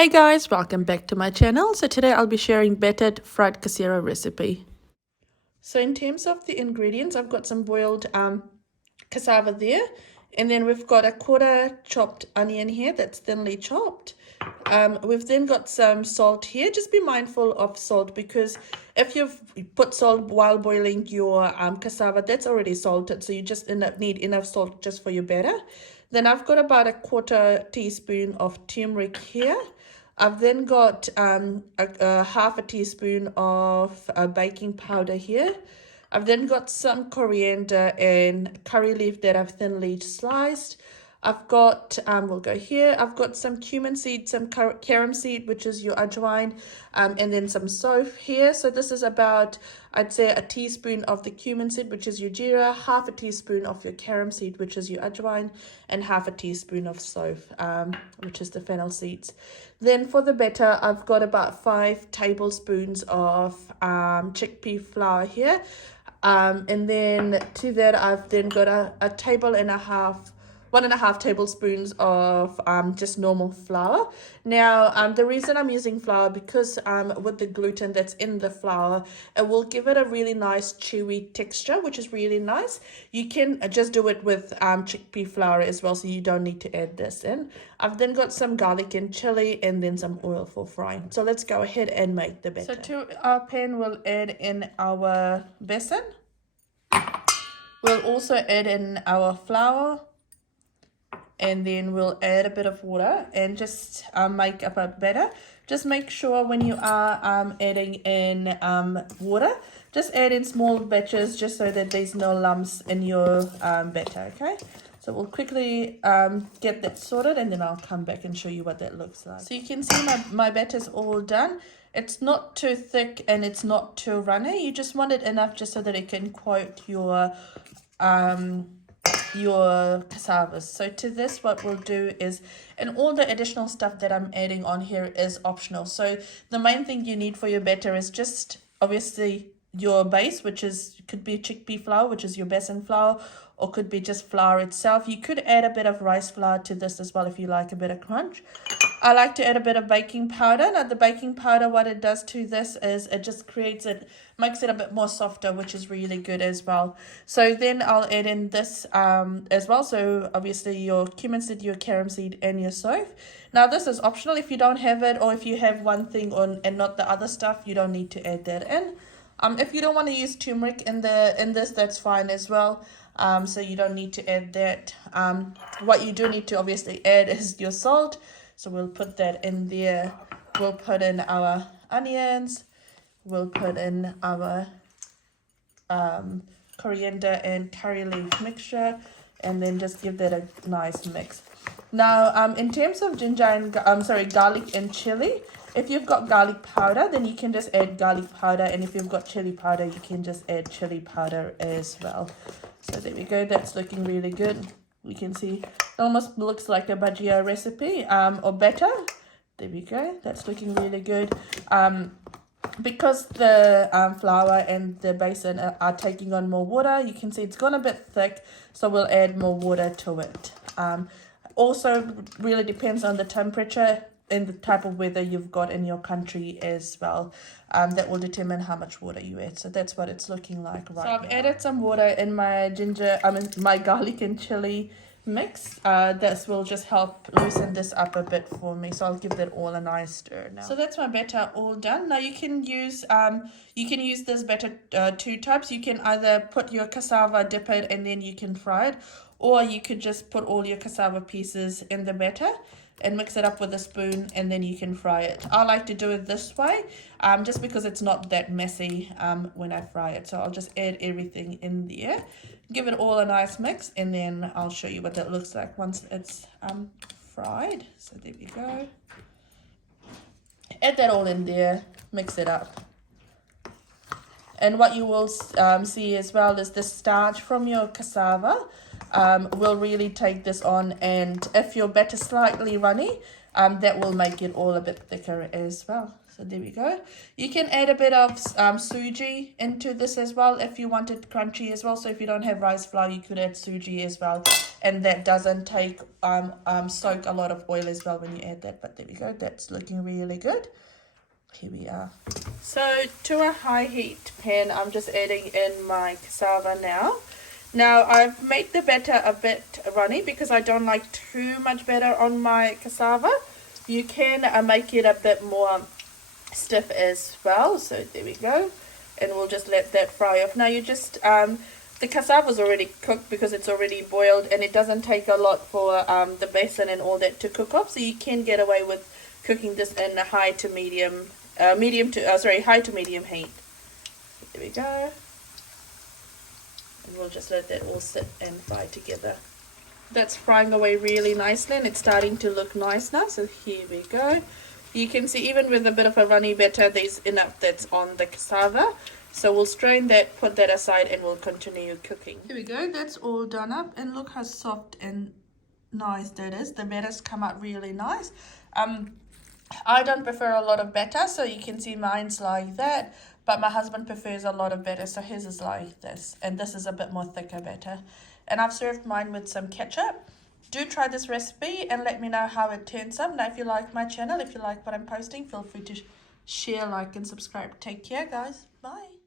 Hey guys, welcome back to my channel. So today I'll be sharing battered fried casera recipe. So in terms of the ingredients, I've got some boiled cassava there, and then we've got a quarter chopped onion here that's thinly chopped. We've then got some salt here. Just be mindful of salt, because if you've put salt while boiling your cassava, that's already salted, so you just need enough salt just for your batter. Then I've got about a quarter teaspoon of turmeric here. I've then got a half a teaspoon of baking powder here. I've then got some coriander and curry leaf that I've thinly sliced. I've got, we'll go here, I've got some cumin seed, some carom seed, which is your ajwain, and then some soap here. So this is about, I'd say, a teaspoon of the cumin seed, which is your jeera, half a teaspoon of your carom seed, which is your ajwain, and half a teaspoon of soap, which is the fennel seeds. Then for the batter, I've got about 5 tablespoons of chickpea flour here. And then to that, I've then got a table and a half, 1.5 tablespoons of just normal flour. Now, the reason I'm using flour, because with the gluten that's in the flour, it will give it a really nice chewy texture, which is really nice. You can just do it with chickpea flour as well, so you don't need to add this in. I've then got some garlic and chili, and then some oil for frying. So let's go ahead and make the batter. So to our pan, we'll add in our besan. We'll also add in our flour, and then we'll add a bit of water and just make up a batter. Just make sure when you are adding in water, just add in small batches, just so that there's no lumps in your batter, okay? So we'll quickly get that sorted, and then I'll come back and show you what that looks like. So you can see my batter's all done. It's not too thick and it's not too runny. You just want it enough just so that it can coat your cassavas. So to this, what we'll do is, and all the additional stuff that I'm adding on here is optional. So the main thing you need for your batter is just obviously your base, which could be chickpea flour, which is your besan flour, or could be just flour itself. You could add a bit of rice flour to this as well if you like a bit of crunch. I like to add a bit of baking powder. Now the baking powder, what it does to this is it just makes it a bit more softer, which is really good as well. So then I'll add in this as well. So obviously your cumin seed, your carom seed, and your soap. Now this is optional. If you don't have it, or if you have one thing on and not the other stuff, you don't need to add that in. If you don't want to use turmeric in this, that's fine as well. So you don't need to add that. What you do need to obviously add is your salt. So we'll put that in there. We'll put in our onions. We'll put in our coriander and curry leaf mixture, and then just give that a nice mix. Now, in terms of ginger and garlic and chili, if you've got garlic powder, then you can just add garlic powder, and if you've got chili powder, you can just add chili powder as well. So there we go. That's looking really good. We can see it almost looks like a bhajia recipe or batter. There we go. That's looking really good. Because the flour and the besan are taking on more water, you can see it's gone a bit thick, so we'll add more water to it. Also really depends on the temperature and the type of weather you've got in your country as well. That will determine how much water you add. So that's what it's looking like right now. So I've added some water in my my garlic and chili mix. This will just help loosen this up a bit for me. So I'll give that all a nice stir now. So that's my batter all done. Now you can use this batter 2 types. You can either put your cassava, dip it, and then you can fry it, or you could just put all your cassava pieces in the batter and mix it up with a spoon, and then you can fry it. I like to do it this way, just because it's not that messy when I fry it. So I'll just add everything in there, give it all a nice mix, and then I'll show you what that looks like once it's fried. So there we go. Add that all in there, mix it up. And what you will see as well is the starch from your cassava will really take this on, and if your batter's slightly runny, that will make it all a bit thicker as well. So there we go. You can add a bit of suji into this as well if you want it crunchy as well. So if you don't have rice flour, you could add suji as well, and that doesn't take soak a lot of oil as well when you add that. But there we go, that's looking really good. Here we are. So to a high heat pan, I'm just adding in my cassava now. Now I've made the batter a bit runny because I don't like too much batter on my cassava. You can make it a bit more stiff as well. So there we go, and we'll just let that fry off. Now you just the cassava is already cooked because it's already boiled, and it doesn't take a lot for the besan and all that to cook off, so you can get away with cooking this in a high to medium heat. There we go, and we'll just let that all sit and fry together. That's frying away really nicely, and it's starting to look nice now. So here we go. You can see even with a bit of a runny batter, there's enough that's on the cassava. So we'll strain that, put that aside, and we'll continue cooking. Here we go, that's all done up, and look how soft and nice that is. The batter's come out really nice. I don't prefer a lot of batter, so you can see mine's like that, but my husband prefers a lot of batter, so his is like this, and this is a bit more thicker batter. And I've served mine with some ketchup. Do try this recipe and let me know how it turns out. Now if you like my channel, if you like what I'm posting, feel free to share, like and subscribe. Take care guys, bye.